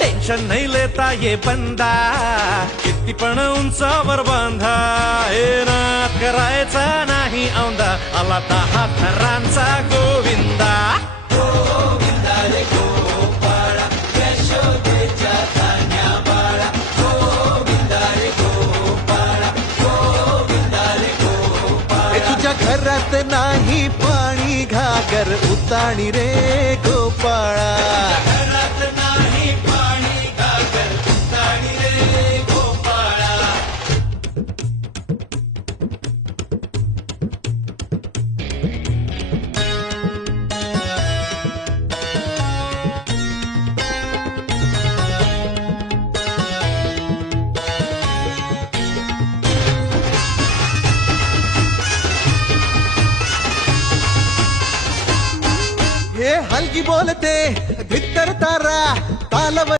Tension नहीं लेता ये बंदा, किती पण उंचावर बांधा. हे नाद करायचा नाही औंदा, आला 10 थरांचा गोविंदा. गोविंदा रे गोपाळा, यशोदेच्या कान्या बाळा. गोविंदा रे गोपाळा, गोविंदा रे गोपाळा. तुझ्या घरात नाही पाणी, घागर उताणी रे गोपाळा. हे हलगी बोलते भित्तर तारा तालव